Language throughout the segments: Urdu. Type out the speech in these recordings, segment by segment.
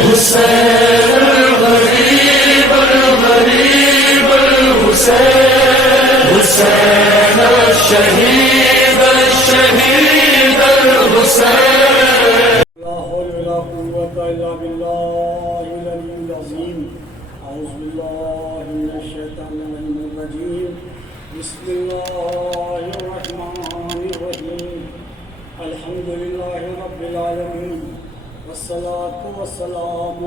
حسین الغریب الغریب الحسین حسین الشہید الشہید الحسین لا حول ولا قوة إلا بالله العلي العظيم أعوذ بالله من الشيطان الرجيم بسم الله الرحمن الرحيم الحمد لله رب العالمين والصلاة والسلام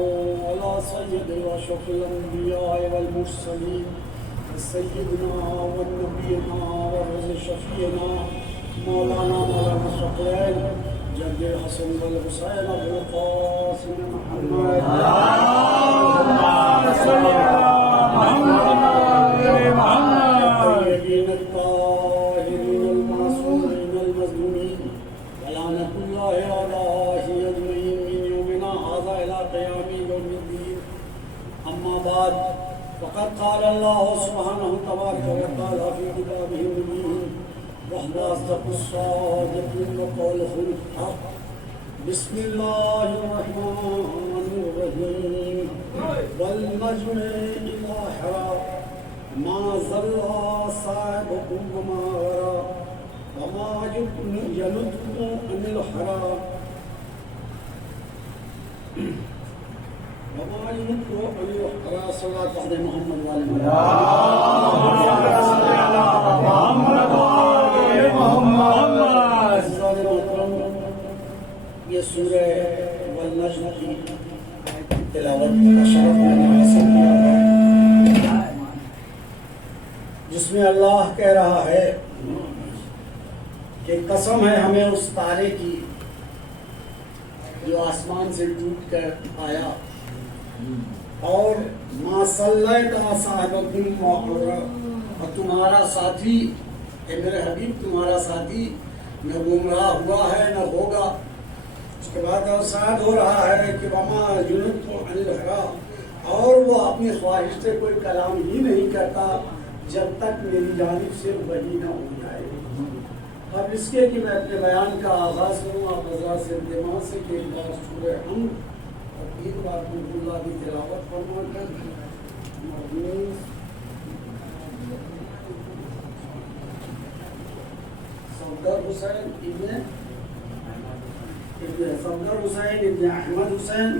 على سيد وأشرف الأنبياء والمرسلين سيدنا ونبينا ورسول شفيعنا مولانا الثقلين جد الحسن والحسين أبو القاسم محمد اللهم صل على محمد الطيبين الطاهرين المعصومين المظلومين ولعنة الله عليه أجمعين من يومنا هذا إلى قيام يوم الدين أما بعد فقد قال الله سبحانه تبارك وتعالى في كتابه المبين وهو أصدق الصادقين وقوله الحق بسم الله الرحمن الرحيم والنجم إذا هوى ما ضل صاحبكم وما غوى وما ينطق عن الهوى وما ينطق عن الهوى صلاة على محمد وعلى یہ سورہ والنجم کی تلاوت کا شرف میں نے حاصل کیا ہے، جس میں اللہ کہہ رہا ہے کہ قسم ہے ہمیں اس تارے کی جو آسمان سے ٹوٹ کر آیا، اور ما صلیت صاحبکم اور تمہارا ساتھی اے میرے حبیب تمہارا ساتھی نہ گمراہ ہوا ہے نہ ہوگا۔ اس کے بعد ارشاد ہو رہا ہے کہ وما ينطق عن الهوى، اور وہ اپنی خواہش سے کوئی کلام ہی نہیں کرتا جب تک میری جانب سے وحی نہ ہو جائے۔ اب اس کے کہ میں اپنے بیان کا آغاز کروں آپ حضرات سے التماس سے کہ ایک بار سورہ حمد اور تین بار قل اللہ کی تلاوت فرما کر صفدر حسین ابن احمد حسین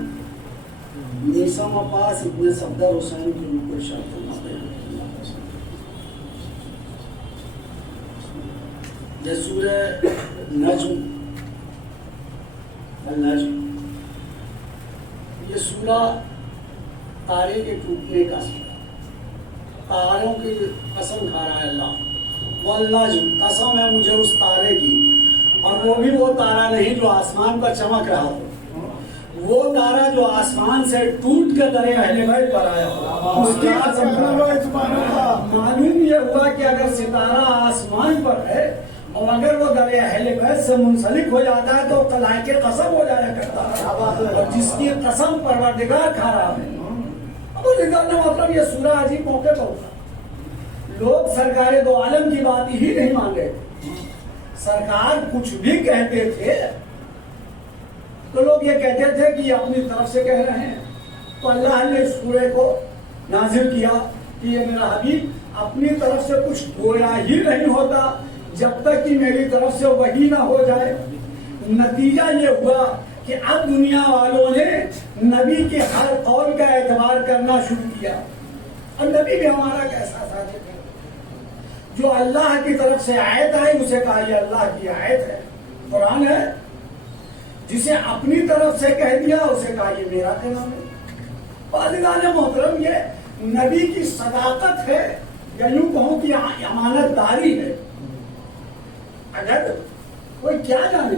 میسم عباس ابن صفدر حسین کی ان کو ارشاد فرماتے ہیں۔ یہ سورہ نجم النجم، یہ سورہ تارے کے ٹوٹنے کا سورہ، تاروں کی قسم کھا رہا ہے اللہ، والنجم قسم ہے مجھے اس تارے کی، اور وہ بھی وہ تارا نہیں جو آسمان پر چمک رہا ہو، وہ تارا جو آسمان سے ٹوٹ کر دریا اہل بیت پر آیا ہو۔ اس کی قسم معلوم یہ ہوا کہ اگر ستارہ آسمان پر ہے اور اگر وہ دریا اہل بیت سے منسلک ہو جاتا ہے تو لائق قسم ہو جایا کرتا ہے، اور جس کی قسم پروردگار کھا رہا ہے۔ اب اس نکالنے مطلب یہ سورہ عجیب موقع پر ہوتا، لوگ سرکار دو عالم کی بات ہی نہیں مان رہے تھے، سرکار کچھ بھی کہتے تھے تو لوگ یہ کہتے تھے کہ یہ اپنی طرف سے کہہ رہے ہیں، تو اللہ نے اس سورہ کو نازل کیا کہ یہ میرا حبیب اپنی طرف سے کچھ گویا ہی نہیں ہوتا جب تک کہ میری طرف سے وحی نہ ہو جائے۔ نتیجہ یہ ہوا کہ اب دنیا والوں نے نبی کے ہر قول کا اعتبار کرنا شروع کیا، اور نبی بھی ہمارا کیسا ساتھ ہے، جو اللہ کی طرف سے آیت آئی اسے کہا یہ اللہ کی آیت ہے، قرآن ہے، جسے اپنی طرف سے کہہ دیا اسے کہا یہ میرا کلام ہے۔ عزیزان محترم، یہ نبی کی صداقت ہے، یا یوں کہوں کہ امانت داری ہے۔ اگر کوئی کیا جانے،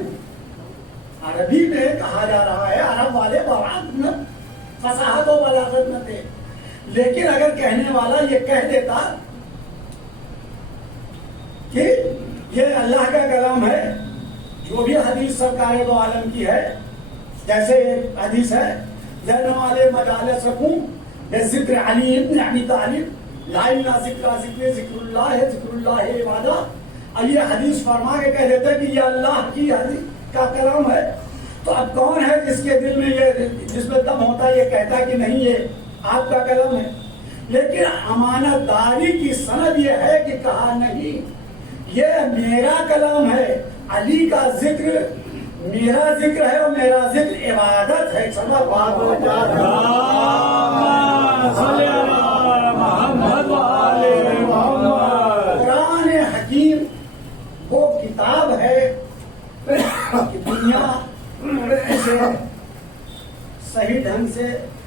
عربی میں کہا جا رہا ہے عرب والے فصاحت و بلاغت نہ تھے، لیکن اگر کہنے والا یہ کہہ دیتا کہ یہ اللہ کا کلام ہے، جو بھی حدیث سرکار دو عالم کی ہے، جیسے ایک حدیث ہے زینو علیہ مجالسکم بذکر علی ابن ابی طالب لا الہ ذکر اللہ وحدہ، یہ حدیث فرما کے کہہ دیتے کہ یہ اللہ کی حدیث کا کلام ہے، تو اب کون ہے جس کے دل میں یہ، جس میں دم ہوتا ہے، یہ کہتا کہ نہیں یہ آپ کا کلام ہے؟ لیکن امانت داری کی سند یہ ہے کہ کہا نہیں یہ میرا کلام ہے، علی کا ذکر میرا ذکر ہے، اور میرا ذکر عبادت ہے۔ قرآن حکیم وہ کتاب ہے کہ دنیا اسے صحیح ڈھنگ سے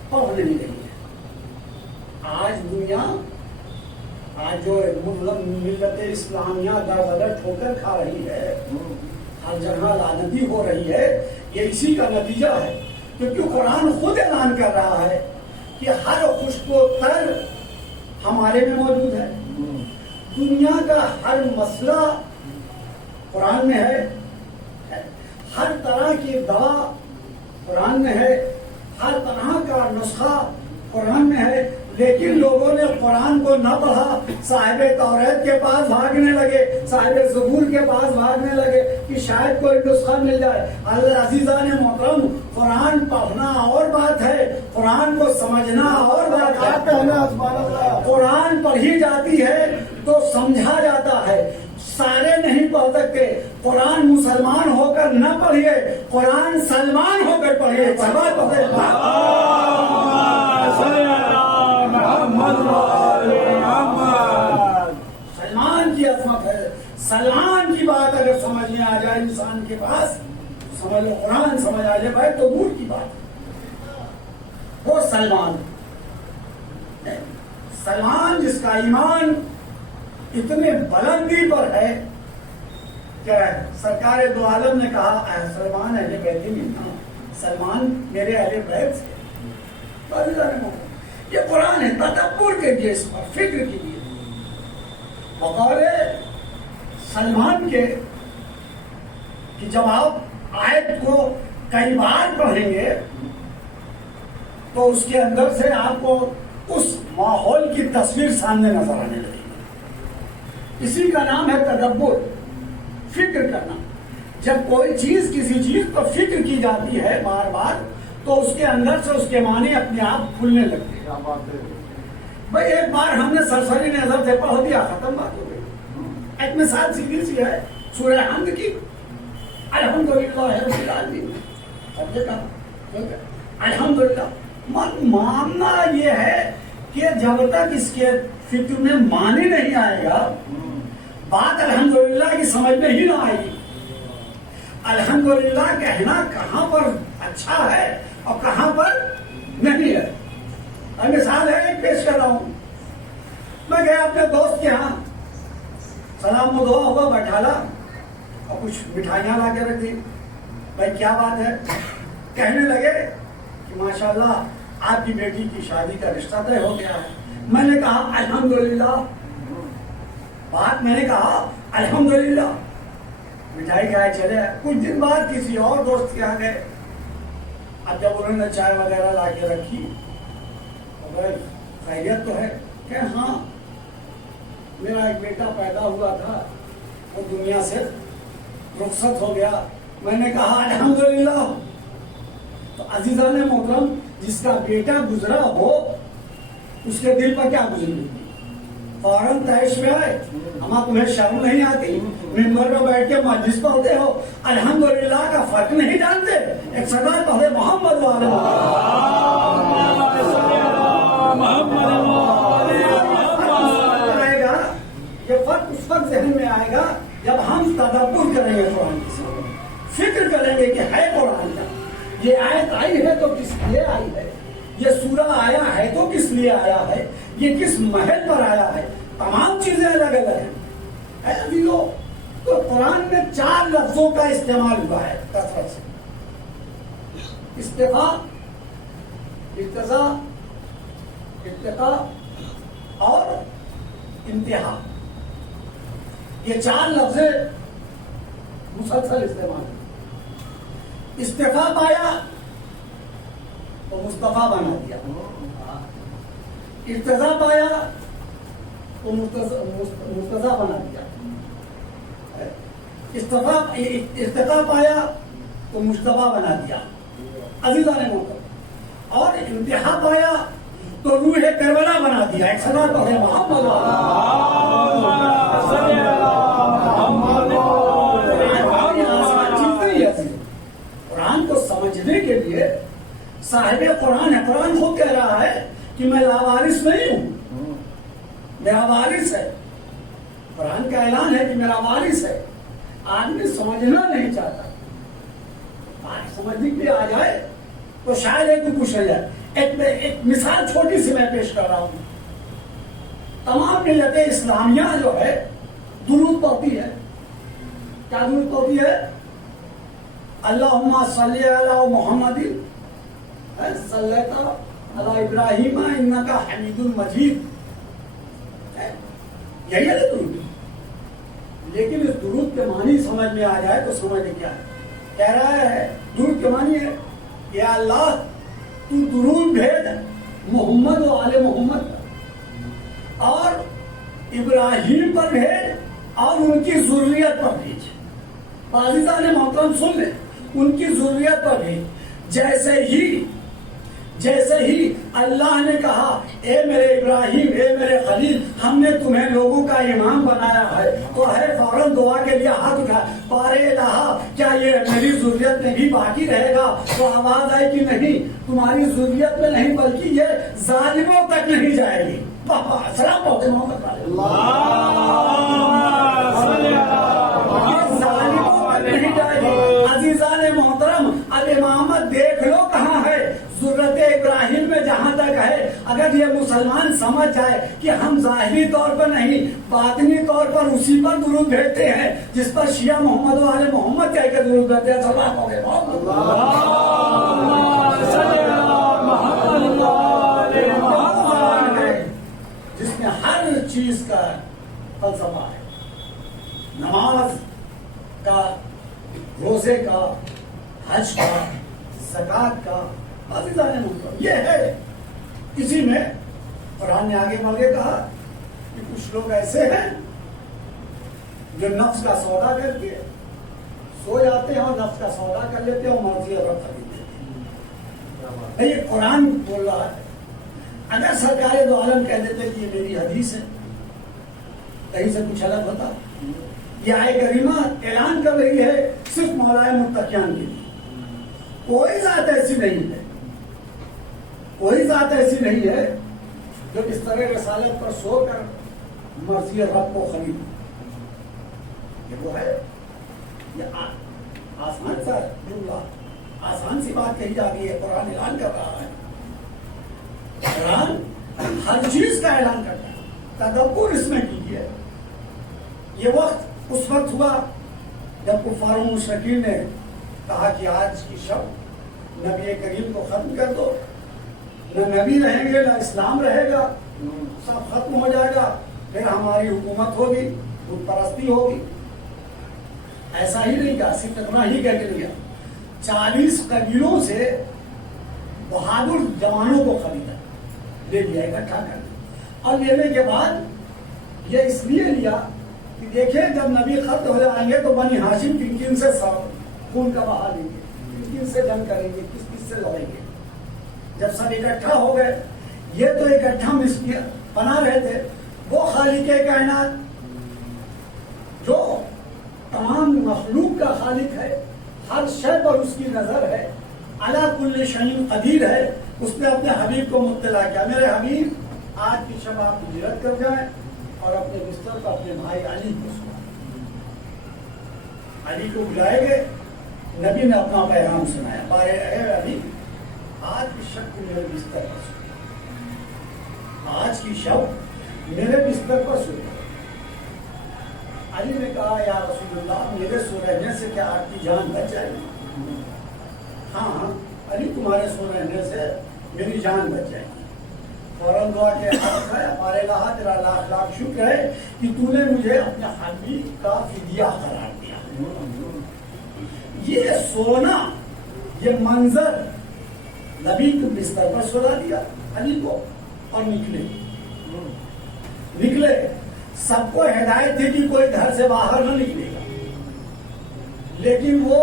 پڑھ نہیں رہی ہے۔ آج دنیا، آج جو ملت اسلامیہ در بدر ٹھوکر کھا رہی ہے، ہر جگہ لعنتی ہو رہی ہے، یہ اسی کا نتیجہ ہے، کیونکہ قرآن خود اعلان کر رہا ہے کہ ہر خشک و تر ہمارے میں موجود ہے۔ دنیا کا ہر مسئلہ قرآن میں ہے، ہر طرح کی دوا قرآن میں ہے، ہر طرح کا نسخہ قرآن میں ہے، لیکن لوگوں نے قرآن کو نہ پڑھا، صاحب توریت کے پاس بھاگنے لگے، صاحب زبور کے پاس بھاگنے لگے کہ شاید کوئی نسخہ مل جائے۔ اللہ عزیزان محترم، قرآن پڑھنا اور بات ہے، قرآن کو سمجھنا اور بات ہے۔ قرآن پڑھی جاتی ہے تو سمجھا جاتا ہے، سارے نہیں پڑھ سکتے۔ قرآن مسلمان ہو کر نہ پڑھیے، قرآن سلمان ہو کر پڑھیے۔ سلمان کی عظمت ہے، سلمان کی بات اگر سمجھ میں آ جائے انسان کے پاس، سمجھ لو قرآن سمجھ آ جائے بھائی تو دور کی بات ہے۔ وہ سلمان جس کا ایمان اتنے بلندی پر ہے کہ سرکار دو عالم نے کہا اے سلمان اہل بیت منا، سلمان میرے اہل بیت سے۔ یہ قرآن ہے، تدبر کے لیے، اس پر فکر کے لیے۔ بقول سلمان کے کہ جب آپ آیت کو کئی بار پڑھیں گے تو اس کے اندر سے آپ کو اس ماحول کی تصویر سامنے نظر آنے لگے گی۔ اسی کا نام ہے تدبر، فکر کرنا۔ جب کوئی چیز کسی چیز پر فکر کی جاتی ہے بار بار تو اس کے اندر سے اس کے معنی اپنے آپ کھلنے لگتے ہیں۔ بھائی ایک بار ہم نے سرسری نظر سے پڑھ دیا، ختم بات ہو گئی۔ ایک مثال سیدھی سی ہے سورہ حمد کی، الحمدللہ رب العالمین، سمجھے کہا الحمدللہ۔ معاملہ یہ ہے کہ جب تک اس کے فکر میں معنی نہیں آئے گا، بات الحمدللہ کی سمجھ میں ہی نہ آئے گی۔ الحمدللہ کہنا کہاں پر اچھا ہے اور کہاں پر نہیں ہے۔ مثال ہے ایک پیش کر رہا ہوں، میں گیا اپنے دوست کے ہاں، سلام و دعا ہوا، بیٹھالا اور کچھ مٹھائیاں لا کے رکھ دی۔ بھائی کیا بات ہے؟ کہنے لگے کہ ماشاءاللہ آپ کی بیٹی کی شادی کا رشتہ طے ہو گیا ہے۔ میں نے کہا الحمدللہ، بات میں نے کہا الحمدللہ، مٹھائی کھائے چلے۔ کچھ دن بعد کسی اور دوست کے آ گئے، اب جب انہوں نے چائے وغیرہ لا کے رکھی، خیریت تو ہے کہ ہاں میرا ایک بیٹا پیدا ہوا تھا، وہ دنیا سے رخصت ہو گیا۔ میں نے کہا الحمدللہ۔ تو عزیزان محترم، جس کا بیٹا گزرا ہو اس کے دل پر کیا گزری ہوگی؟ فوراً تیش میں آئے، اما تمہیں شرم نہیں آتی؟ ممبر میں بیٹھ کے مجلس پڑھتے ہو، الحمدللہ کا فرق نہیں جانتے؟ ایک سردار پڑھے محمد والے آئے گا، یہ فرق اس وقت ذہن میں آئے گا جب ہم تدبر کریں گے، قرآن کی فکر کریں گے کہ ہے قرآن کا، یہ آیت آئی ہے تو کس لیے آئی ہے، یہ سورہ آیا ہے تو کس لیے آیا ہے، یہ کس محل پر آیا ہے، تمام چیزیں الگ الگ ہیں۔ عزیزو، تو قرآن میں 4 لفظوں کا استعمال ہوا ہے کثرت سے، استفاء، ارتضا، ارتقاء اور انتہا۔ یہ 4 لفظ مسلسل استعمال ہیں۔ استفاء پایا تو مصطفیٰ بنا دیا، ارتضا پایا تو مرتضیٰ بنا دیا، ارتقاء پایا تو مجتبیٰ بنا دیا عزیزان محترم، اور انتہا پایا تو روح کربلا بنا دیا. ایک سنا تو ہے محمد قرآن کو سمجھنے کے لیے صاحب قرآن ہے. قرآن خود کہہ رہا ہے کہ میں لاوارث نہیں ہوں، میرا وارث ہے. قرآن کا اعلان ہے کہ میرا وارث ہے. آدمی سمجھنا نہیں چاہتا. سمجھنے کے لیے آ جائے تو شاید ایک کچھ ہو جائے. ایک مثال چھوٹی سی میں پیش کر رہا ہوں. تمام ملت اسلامیہ جو ہے درود پڑھتی ہے. کیا درود پڑھتی ہے؟ اللہم صلی علی محمد صلیت علی ابراہیم انکا حمید مجید. یہی ہے درود. لیکن اس درود کے معنی سمجھ میں آ جائے تو سمجھ میں کیا ہے؟ کہہ رہا ہے درود کے معنی ہے یا اللہ تو درود بھیج محمد و آل محمد پر، اور ابراہیم پر بھیج، اور ان کی ذریت پر بھیج. عزیزان محترم سن لیں، ان کی ذریت پر بھیج. جیسے ہی اللہ نے کہا اے میرے ابراہیم، اے میرے خلیل، ہم نے تمہیں لوگوں کا امام بنایا ہے، تو ہے فوراً دعا کے لیے ہاتھ اٹھا، بارے الہ کیا یہ میری ذریت میں بھی باقی رہے گا؟ تو آواز آئی کہ نہیں، تمہاری ذریت میں نہیں بلکہ یہ ظالموں تک نہیں جائے گی. السلام محمد نہیں جائے گی. عزیزان محترم، اب امامت دیکھ لو کہاں ہے. ذرت ابراہیم میں جہاں تک ہے، اگر یہ مسلمان سمجھ جائے کہ ہم ظاہری طور پر نہیں باطنی طور پر اسی پر درود بھیجتے ہیں جس پر شیعہ محمد و آل محمد کہہ کے درود بھیجتے ہیں. سلام ہو گئے جس میں ہر چیز کا فلسفہ ہے. نماز کا، روزے کا، حج کا، زکات کا. عزیزان محترم یہ ہے. اسی میں قرآن نے آگے بڑھ کے کہا کہ کچھ لوگ ایسے ہیں جو نفس کا سودا کر کے سو جاتے ہیں اور نفس کا سودا کر لیتے ہیں اور مرضی رب خرید لیتے ہیں. یہ قرآن بول رہا ہے. اگر سرکار دو عالم کہہ دیتے کہ یہ میری حدیث ہے، کہیں سے کچھ الگ ہوتا. یہ آئے کریمہ اعلان کر رہی ہے صرف مولائے متقیان کے لیے. کوئی ذات ایسی نہیں ہے، کوئی ذات ایسی نہیں ہے جو اس طرح رسالت پر سو کر مرضی رب کو خرید. یہ وہ ہے، یہ آسان سا جملہ، آسان سی بات کہی جا رہی ہے. قرآن اعلان کر رہا ہے. قرآن ہر چیز کا اعلان کرتا ہے. تدبر اس میں کیجیے. یہ وقت اس وقت ہوا جب کفار و مشرکین نے کہا کہ آج کی شب نبی کریم کو ختم کر دو. نہ نبی رہیں گے، نہ اسلام رہے گا، سب ختم ہو جائے گا، پھر ہماری حکومت ہوگی، بت پرستی ہوگی. ایسا ہی نہیں کہا، صرف اتنا ہی کہہ کے لیا. 40 قبیلوں سے بہادر جوانوں کو خریدا، لے لیا، اکٹھا کر لیا. اور لینے کے بعد یہ اس لیے لیا کہ دیکھیں جب نبی ختم ہو جائیں گے تو بنی ہاشم کن کن سے خون کا بہا لیں گے، کن کن سے جنگ کریں گے، کس کس سے لڑیں گے. جب سب اکٹھا ہو گئے، یہ تو اکٹھا بنا رہے تھے. وہ خالق کائنات جو تمام مخلوق کا خالق ہے، ہر شے پر اس کی نظر ہے، علی کل شیء قدیر ہے، اس نے اپنے حبیب کو مطلع کیا. میرے حبیب آج کی شب آپ ہجرت کر جائیں اور اپنے بستر پر اپنے بھائی علی کو سنائیں. علی کو بلائے گئے. نبی نے اپنا پیغام سنایا. بارے اے علی، آج کی شب کو میرے بستر پر سو، آج کی شب میرے بستر پر سو. علی نے کہا یا رسول اللہ، میرے سو رہنے سے کیا آپ کی جان بچ جائے گی؟ ہاں ہاں علی، تمہارے سو رہنے سے میری جان بچ جائے گی. فوراً دعا کے ہاتھ اٹھایا، ہمارے اللہ تیرا لاکھ لاکھ شکر ہے کہ تو نے مجھے اپنے حبیب کا فدیہ قرار دیا. یہ سونا، یہ منظر، نبی کو بستر پر سلا دیا علی کو اور نکلے. سب کو ہدایت تھی کہ کوئی گھر سے باہر نہ نکلے گا، لیکن وہ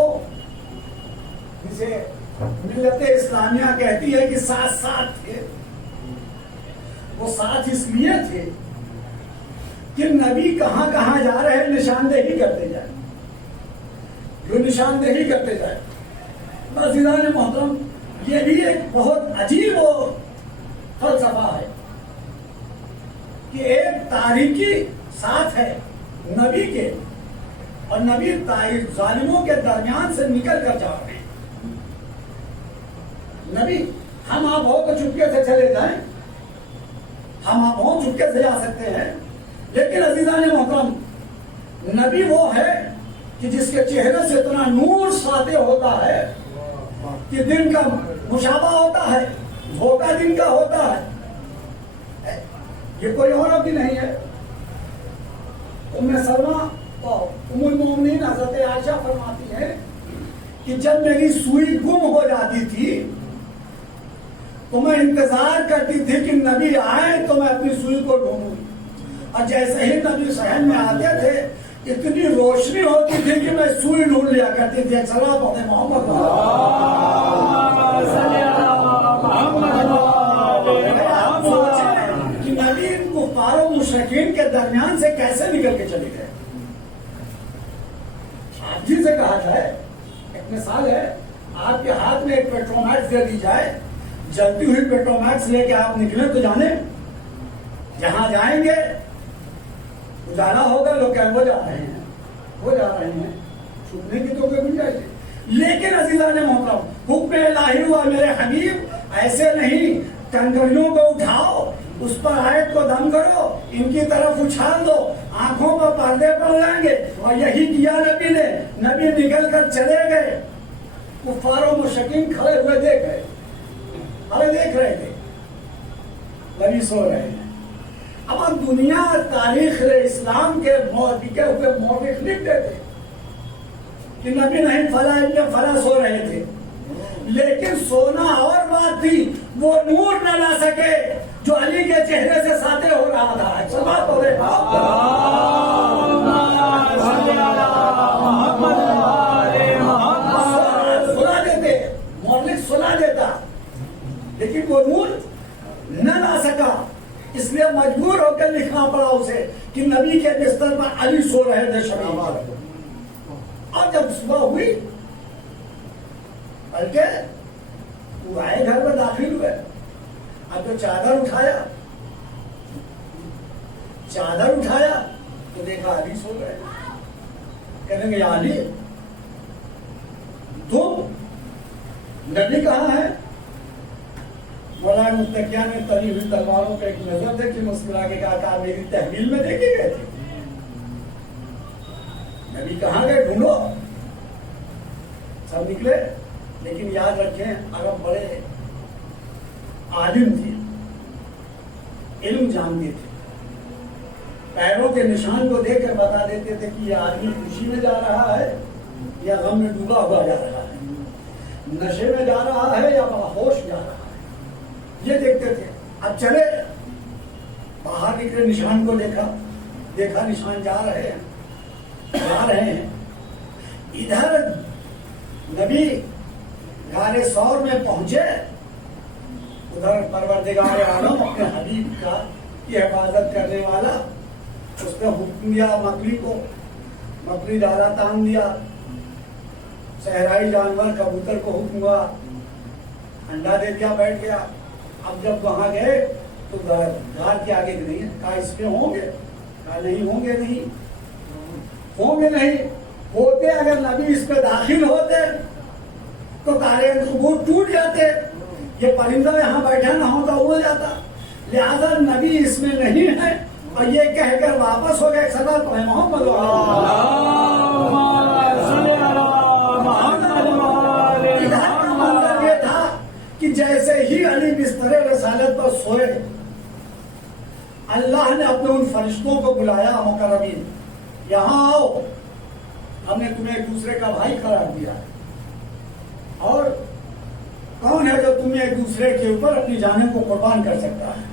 جسے ملت اسلامیہ کہتی ہے کہ ساتھ ساتھ تھے، وہ ساتھ اس لیے تھے کہ نبی کہاں کہاں جا رہے ہیں نشاندہی کرتے جائیں، جو نشاندہی کرتے جائیں۔ عزیزان محترم، یہ بھی ایک بہت عجیب و فلسفہ ہے کہ ایک تاریخی ساتھ ہے نبی کے، اور نبی ظالموں کے درمیان سے نکل کر جا رہے ہیں۔ نبی ہم آپ ہو تو چپکے سے چلے جائیں، ہم آپ ہوں چپکے سے جا سکتے ہیں، لیکن عزیزان محترم، نبی وہ ہے کہ جس کے چہرے سے اتنا نور ساطع ہوتا ہے کہ دن کا مشابہ ہوتا ہے، دھوکہ دن کا ہوتا ہے۔ یہ کوئی اور بھی نہیں ہے۔ ام سلمہ ام المومنین حضرت عائشہ فرماتی ہے کہ جب میری سوئی گم ہو جاتی تھی تو میں انتظار کرتی تھی کہ نبی آئے تو میں اپنی سوئی کو ڈھونڈوں، اور جیسے ہی نبی صحن میں آتے تھے اتنی روشنی ہوتی تھی کہ میں سوئی ڈھونڈ لیا کرتی تھی۔ صلوات پڑھیں محمد کہ نبی ان کفار و مشرکین کے درمیان سے کیسے نکل کے چلے گئے۔ آپ جی سے کہا جائے، ایک مثال ہے، آپ کے ہاتھ میں ایک پیٹرومیکس دے دی جائے، جلتی ہوئی پیٹرومیکس لے کے آپ نکلیں تو جانے جہاں جائیں گے اجالا ہوگا، لوگ کہیں وہ جا رہے ہیں، وہ جا رہے ہیں، چھپنے کی تو کوئی گنجائش نہیں۔ لیکن عزیزان محترم، حکم الہی ہوا میرے حبیب ایسے نہیں، کنگریوں کو اٹھاؤ، اس پر آیت کو دم کرو، ان کی طرف اچھال دو، آنکھوں پر پردے پڑ جائیں گے، اور یہی کیا نبی نے۔ نبی نکل کر چلے گئے، کفار و مشرکین کھڑے ہوئے دیکھ رہے، ارے دیکھ رہے تھے، نبی سو رہے ہیں۔ اب ہم دنیا تاریخ اسلام کے بکے ہوئے مورخ لکھتے تھے کہ نبی نہیں فلاں ابن فلاں سو رہے تھے، لیکن سونا اور بات تھی، وہ نور نہ لا سکے جو علی کے چہرے سے ساطع ہو رہا تھا۔ سب بات ہو رہے سنا دیتے، مورخ سنا دیتا، لیکن وہ نور نہ لا سکا، اس لیے مجبور ہو کر لکھنا پڑا اسے کہ نبی کے بستر پر علی سو رہے تھے شریف۔ اور جب صبح ہوئی بلکہ وہ آئے گھر میں داخل ہوئے، اب جو چادر اٹھایا تو دیکھا علی سو گئے۔ کہنے گے یا علی تم، نبی کہاں ہے؟ مولانا متقیہ نے تلی ہوئی تلواروں پہ ایک نظر دیکھی، مسکرا کے کہا میری تحویل میں دیکھی گئے تھے، نبی کہاں گئے ڈھونڈو۔ سب نکلے، لیکن یاد رکھیں عرب بڑے عالم تھے، علم جانتے تھے، پیروں کے نشان کو دیکھ کر بتا دیتے تھے کہ یہ آدمی خوشی میں جا رہا ہے یا غم میں ڈوبا ہوا جا رہا ہے، نشے میں جا رہا ہے یا ہوش جا رہا ہے، یہ دیکھتے تھے۔ اب چلے باہر نکلے، نشان کو دیکھا نشان جا رہے ہیں۔ ادھر نبی غار ثور میں پہنچے، ادھر پروردگار عالم اپنے حبیب کا کی حفاظت کرنے والا، اس نے حکم دیا مکڑی کو، مکڑی ڈالا تان دیا، صحرائی جانور کبوتر کو حکم ہوا، انڈا دے دیا، بیٹھ گیا۔ اب جب وہاں گئے تو غار کے آگے نہیں، کہا اس میں ہوں گے، کہا نہیں ہوں گے نہیں ہوتے، اگر نبی اس پہ داخل ہوتے تو تارے قبور ٹوٹ جاتے، یہ پرندہ یہاں بیٹھا نہ ہوتا اڑ جاتا، لہذا نبی اس میں نہیں ہے، اور یہ کہہ کر واپس ہو گئے۔ صدا پڑھیں محمد یہ تھا کہ جیسے ہی علی بستر رسالت پر سوئے، اللہ نے اپنے ان فرشتوں کو بلایا، مقربین یہاں آؤ، ہم نے تمہیں ایک دوسرے کا بھائی قرار دیا ہے، اور کون ہے جو تمہیں ایک دوسرے کے اوپر اپنی جانیں کو قربان کر سکتا ہے؟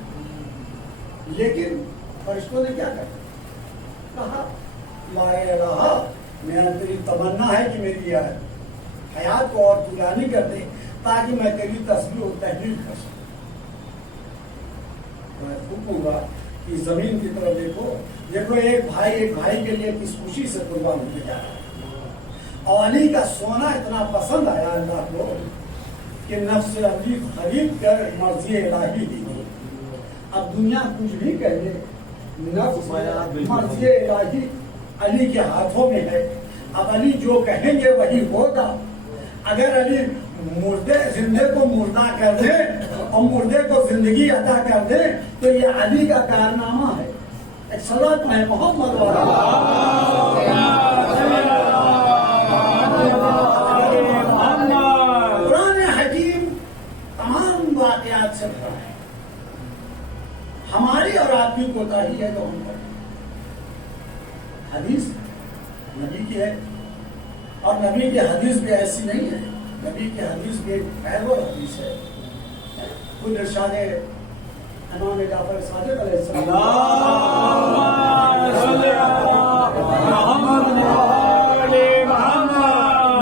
لیکن فرشتوں نے کیا کہا لا الہ، میرا تیری تمنا ہے کہ میری حیات کو اور طولانی کر دے تاکہ میں تیری تصویر و تحریر کر سکوں. میں پوچھوں گا کہ زمین کی طرف دیکھو، دیکھو ایک بھائی کے لیے کس خوشی سے قربان ہونے جا رہا ہے. اور علی کا سونا اتنا پسند آیا اللہ کو کہ نفس علی خرید کر مرضی الہی دی. اب دنیا کچھ بھی کہے، نفس مرضی الہی علی کے ہاتھوں میں ہے. اب علی جو کہیں گے وہی ہوگا. اگر علی زندے کو مردہ کر دے اور مردے کو زندگی عطا کر دے تو یہ علی کا کارنامہ ہے. ایک صلوات میں محمد قرآن حکیم تمام واقعات سے بھرا ہے. ہماری اور آپ کی کوتاہی ہے تو ہم پر. حدیث نبی کی ہے اور نبی کی حدیث بھی ایسی نہیں ہے. نبی کی حدیث بھی ایک وہ حدیث ہے. خود ارشاد امام جعفر صادق علیہ السلام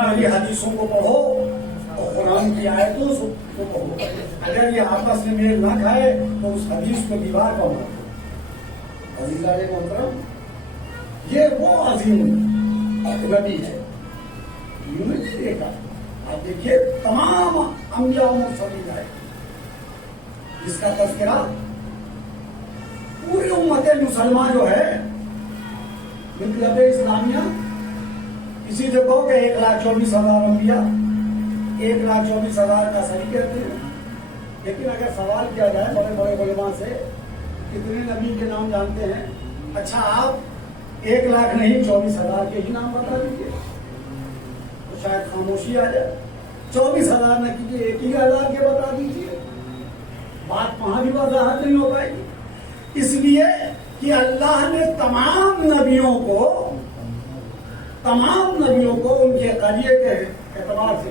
میری حدیثوں کو پڑھو تو قرآن کی آیتوں کو پڑھو. اگر یہ آپس میں میل نہ کھائے تو اس حدیث کو دیوار پر مت. عزیزان محترم، یہ وہ عظیم نبی ہے. یوں نہیں دیکھا. آپ دیکھیے تمام انبیاء و مرسلین آئے جس کا تذکرہ پوری امت مسلمان جو ہے ملت اسلامیہ. کسی سے کہو کہ 1,24,000 انبیاء 1,24,000 کا صحیح کہتے ہیں. لیکن اگر سوال کیا جائے بڑے بڑے علماء سے کتنے نبی کے نام جانتے ہیں، اچھا آپ 1,00,000 نہیں 24,000 کے ہی نام بتا دیجیے تو شاید خاموشی آ جائے. 24,000 نہ کیجیے 1,000 کے بتا دیجیے، بات وہاں بھی وضاحت نہیں ہو پائے گی. اس لیے کہ اللہ نے تمام نبیوں کو ان کے قریے کے اعتبار سے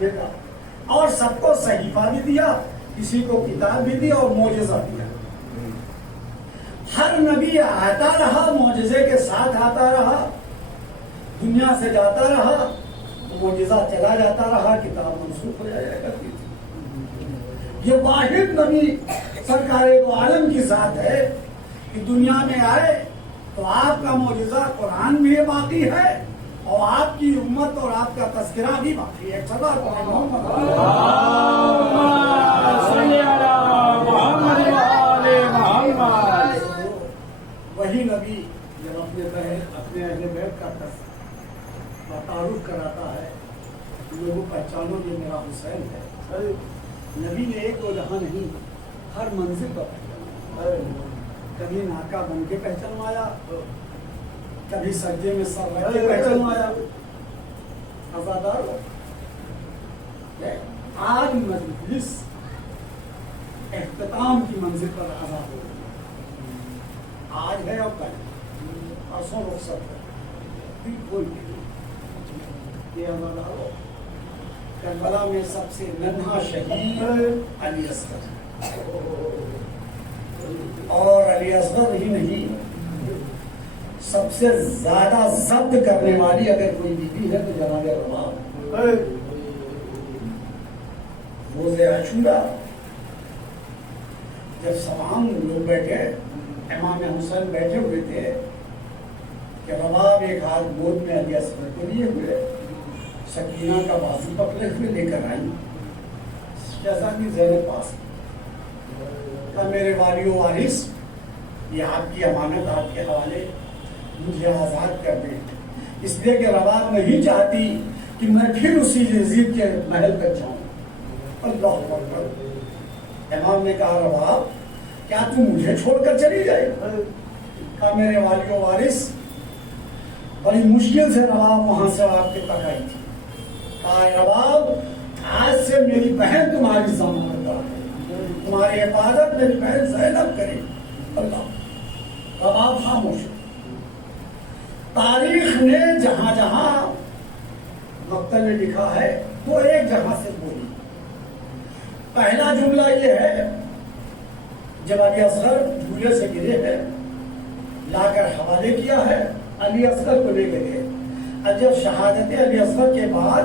دیکھا اور سب کو صحیفہ بھی دیا، کسی کو کتاب بھی دی اور معجزہ دیا. ہر نبی آتا رہا، معجزے کے ساتھ آتا رہا، دنیا سے جاتا رہا، معجزہ چلا جاتا رہا، کتاب منسوخ ہو جایا کرتی تھی. یہ واحد نبی سرکار دو عالم کی ذات ہے کہ دنیا میں آئے تو آپ کا معجزہ قرآن بھی باقی ہے اور آپ کی امت اور آپ کا تذکرہ بھی باقی ہے. وہی نبی جب اپنے اہل بیت کا تعارف کراتا ہے لوگوں پہچانو یہ میرا حسین ہے. نبی نے ایک دو جہاں نہیں ہر منزل پر پہچانا. کبھی ناکا بن کے پہچانوایا، کبھی سجدے میں سر رکھ کے پہچانوایا. آزادار آج مجلس اختتام کی منزل پر آزاد ہو گئی. آج ہے اور کل پرسوں رخصت ہے. بالکل یہ آزادار ہو. کربلا میں سب سے ننھا شہید علی اصغر، اور علی اصغر ہی نہیں سب سے زیادہ ضبط کرنے والی اگر کوئی بیوی ہے تو جناب رباب. روز عاشورہ جب تمام لوگ بیٹھے، امام حسین بیٹھے ہوئے تھے کہ رباب ایک ہاتھ گود میں علی اصغر کو لیے ہوئے، سکینہ کا بازو پکڑے ہوئے لے کر آئی. شہزادی زینب پاس کہ میرے والی و وارث، یہ آپ کی امانت آپ کے حوالے، مجھے آزاد کر دیں. اس لیے کہ رباب نہیں چاہتی کہ میں پھر اسی یزید کے محل تک جاؤں. اللہ اکبر. امام نے کہا رباب کیا تم مجھے چھوڑ کر چلی جائے؟ کہا میرے والی و وارث، بڑی مشکل سے رباب وہاں سے آپ کے تک آئی تھی. کہا رباب آج سے میری بہن تمہاری ضمانت ہے، تمہاری حفاظت میری بہن زینب کرے. اللہ. رباب خاموش. تاریخ نے جہاں جہاں مقتل نے لکھا ہے تو ایک جگہ سے بولی. پہلا جملہ یہ ہے جب علی اصغر جھولے سے گرے ہیں، لا کر حوالے کیا ہے، علی اصغر کو لے کے گئے. اور جب شہادت علی اصغر کے بعد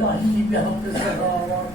إلهي بحق الصلوات